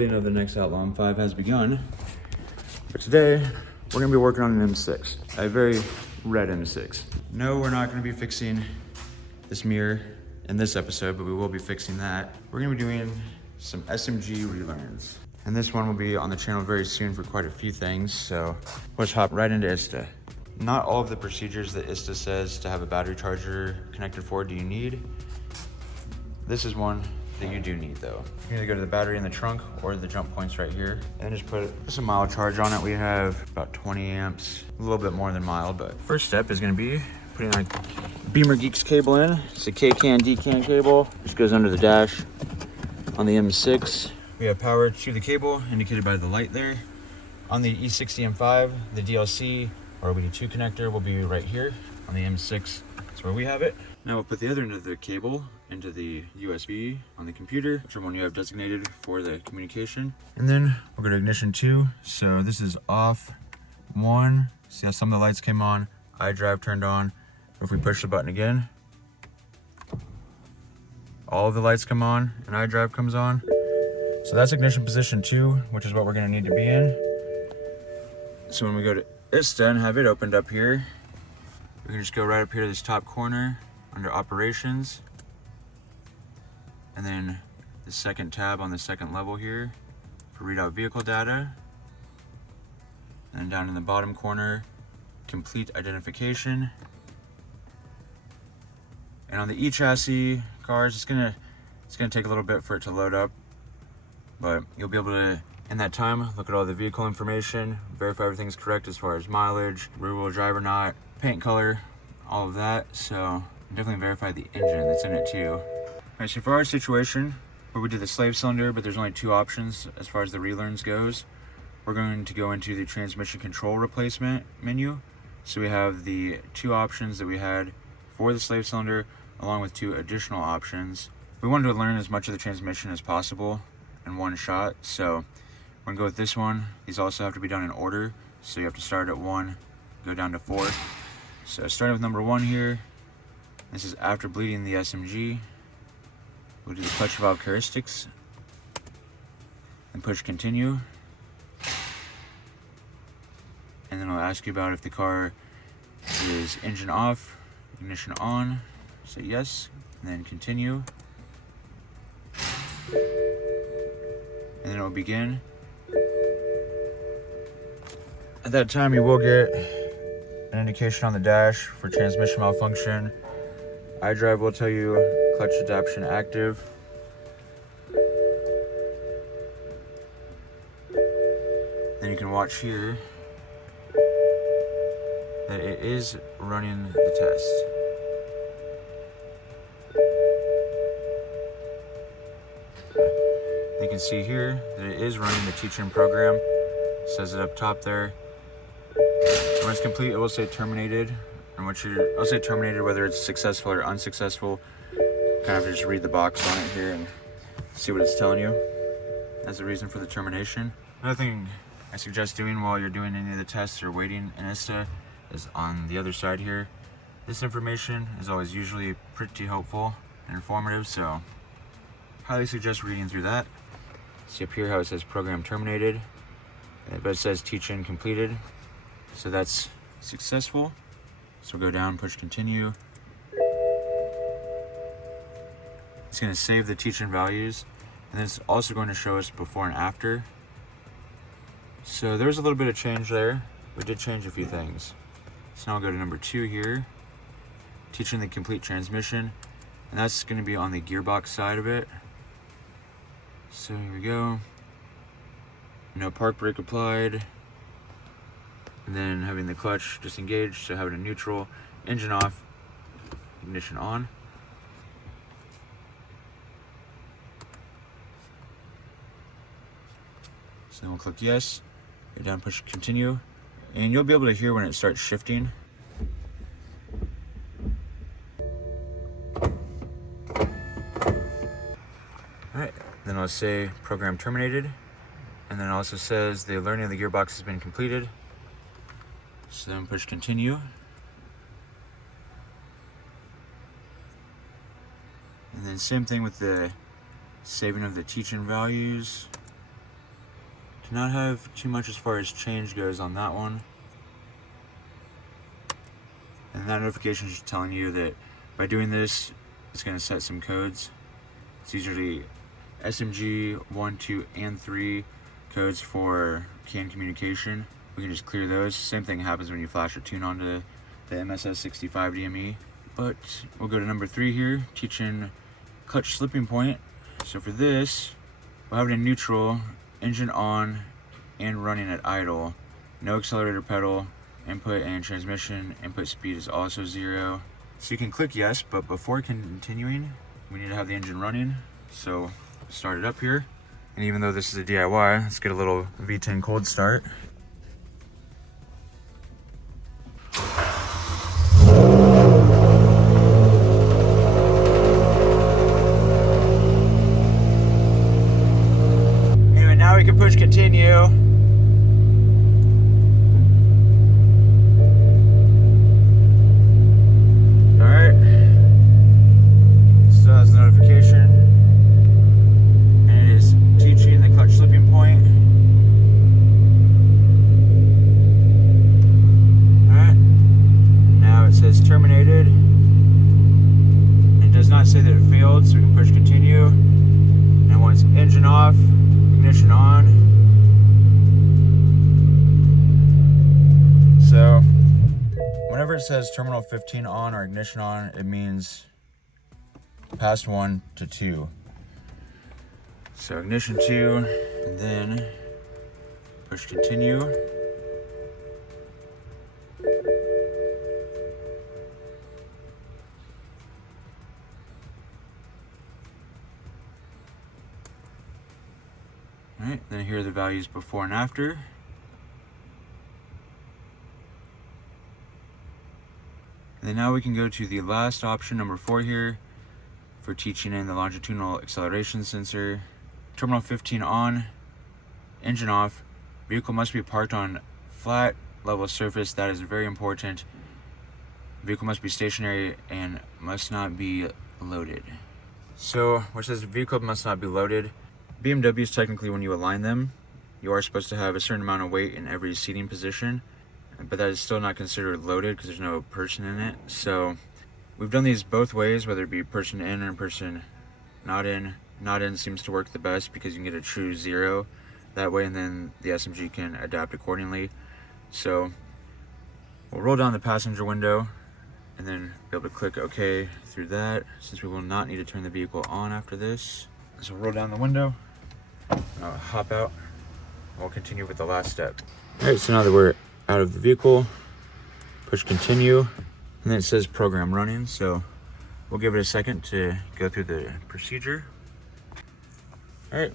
building of the next Outlaw M5 has begun. But today, we're gonna be working on an M6, a very red M6. No, we're not gonna be fixing this mirror in this episode, but we will be fixing that. We're gonna be doing some SMG Relearns. And this one will be on the channel very soon for quite a few things, so let's hop right into ISTA. Not all of the procedures that ISTA says to have a battery charger connected for do you need. This is one that you do need though. You either go to the battery in the trunk or the jump points right here and just put a mild charge on it. We have about 20 amps, a little bit more than mild, but first step is gonna be putting our Beamer Geeks cable in. It's a K-CAN, D-CAN cable. Just goes under the dash on the M6. We have power to the cable indicated by the light there. On the E60 M5, the DLC or OBD2 connector will be right here on the M6. That's where we have it. Now we'll put the other end of the cable into the USB on the computer, whichever one you have designated for the communication. And then we'll go to ignition 2. So this is off 1. See how some of the lights came on, iDrive turned on. If we push the button again, all of the lights come on and iDrive comes on. So that's ignition position 2, which is what we're gonna need to be in. So when we go to ISTA and have it opened up here, we can just go right up here to this top corner under operations. And then the second tab on the second level here for readout vehicle data. And down in the bottom corner, complete identification. And on the E-chassis cars, it's gonna take a little bit for it to load up, but you'll be able to, in that time, look at all the vehicle information, verify everything's correct as far as mileage, rear wheel drive or not, paint color, all of that. So definitely verify the engine that's in it too. All right, so for our situation, where we did the slave cylinder, but there's only 2 options as far as the relearns goes, we're going to go into the transmission control replacement menu. So we have the 2 options that we had for the slave cylinder, along with 2 additional options. We wanted to learn as much of the transmission as possible in one shot, so we're gonna go with this one. These also have to be done in order, so you have to start at 1, go down to 4. So starting with number 1 here, this is after bleeding the SMG. We'll do the clutch valve characteristics and push continue. And then I'll ask you about if the car is engine off, ignition on, say yes, and then continue. And then it will begin. At that time, you will get an indication on the dash for transmission malfunction. iDrive will tell you clutch adaption active. Then you can watch here that it is running the test. You can see here that it is running the teach-in program. It says it up top there. When it's complete, it will say terminated. And I'll say terminated whether it's successful or unsuccessful. Kind of just read the box on it here and see what it's telling you as a reason for the termination. Another thing I suggest doing while you're doing any of the tests or waiting in ISTA is on the other side here. This information is always usually pretty helpful and informative, so highly suggest reading through that. See up here how it says program terminated, but it says teach-in completed, so that's successful. So go down, push continue. It's going to save the teach-in values, and then it's also going to show us before and after. So there's a little bit of change there. We did change a few things. So now I'll go to number 2 here, teaching the complete transmission, and that's going to be on the gearbox side of it. So here we go. No park brake applied. And then having the clutch disengaged, so having a neutral, engine off, ignition on. So then we'll click yes, go down, push continue, and you'll be able to hear when it starts shifting. Alright, then I'll say program terminated, and then it also says the learning of the gearbox has been completed. So then push continue. And then same thing with the saving of the teach-in values. Cannot have too much as far as change goes on that one. And that notification is just telling you that by doing this, it's going to set some codes. It's usually SMG 1, 2, and 3 codes for CAN communication. We can just clear those. Same thing happens when you flash a tune onto the MSS 65 DME. But we'll go to number 3 here, teaching clutch slipping point. So for this, we'll have it in neutral, engine on, and running at idle. No accelerator pedal. Input and transmission input speed is also 0. So you can click yes, but before continuing, we need to have the engine running. So start it up here. And even though this is a DIY, let's get a little V10 cold start. Anyway, now we can push continue. Terminated. It does not say that it failed, so we can push continue. And once engine off, ignition on. So whenever it says terminal 15 on or ignition on, it means past 1 to 2. So ignition 2, and then push continue. Alright, then here are the values before and after. And then now we can go to the last option, number 4 here, for teaching in the longitudinal acceleration sensor. Terminal 15 on, engine off, vehicle must be parked on flat, level surface. That is very important. Vehicle must be stationary and must not be loaded. So, which says vehicle must not be loaded. BMWs, technically, when you align them, you are supposed to have a certain amount of weight in every seating position, but that is still not considered loaded because there's no person in it. So we've done these both ways, whether it be person in or person not in. Not in seems to work the best because you can get a true 0 that way, and then the SMG can adapt accordingly. So we'll roll down the passenger window and then be able to click OK through that, since we will not need to turn the vehicle on after this. So we'll roll down the window. Hop out. We'll continue with the last step. All right, so now that we're out of the vehicle, push continue, and then it says program running. So we'll give it a second to go through the procedure. All right,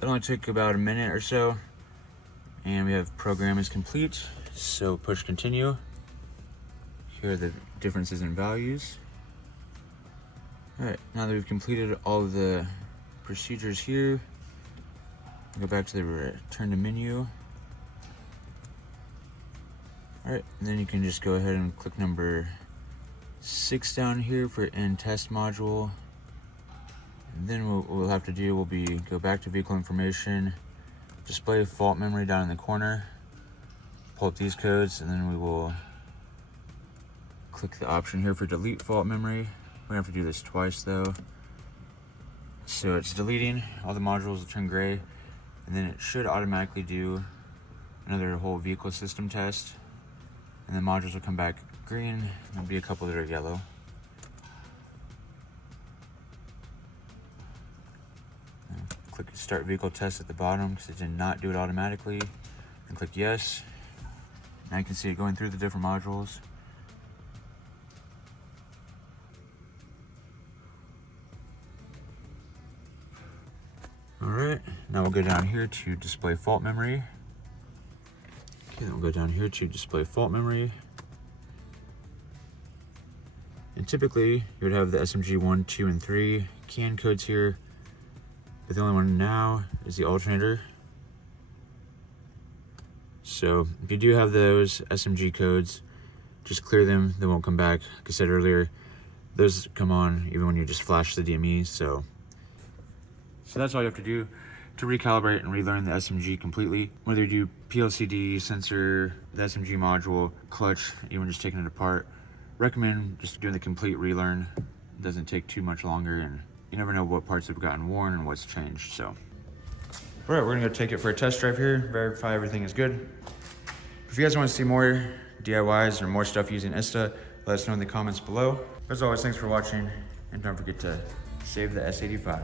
it only took about a minute or so, and we have program is complete. So push continue. Here are the differences in values. All right, now that we've completed all of the procedures here, go back to the return to menu. All right, and then you can just go ahead and click number 6 down here for in test module. And then what we'll have to do will be go back to vehicle information, display fault memory down in the corner, pull up these codes, and then we will click the option here for delete fault memory. We're gonna have to do this twice though. So it's deleting, all the modules will turn gray, and then it should automatically do another whole vehicle system test, and the modules will come back green, and there'll be a couple that are yellow. And click start vehicle test at the bottom because it did not do it automatically, and click yes. Now you can see it going through the different modules. Alright, now we'll go down here to display fault memory. Okay, then we'll go down here to display fault memory. And typically, you would have the SMG 1, 2, and 3 CAN codes here, but the only one now is the alternator. So if you do have those SMG codes, just clear them, they won't come back. Like I said earlier, those come on even when you just flash the DME, so that's all you have to do. to recalibrate and relearn the SMG completely. Whether you do PLCD, sensor, the SMG module, clutch, even just taking it apart, recommend just doing the complete relearn. It doesn't take too much longer, and you never know what parts have gotten worn and what's changed. So, all right, we're gonna go take it for a test drive here, verify everything is good. If you guys want to see more DIYs or more stuff using ISTA, let us know in the comments below. As always, thanks for watching, and don't forget to save the S85.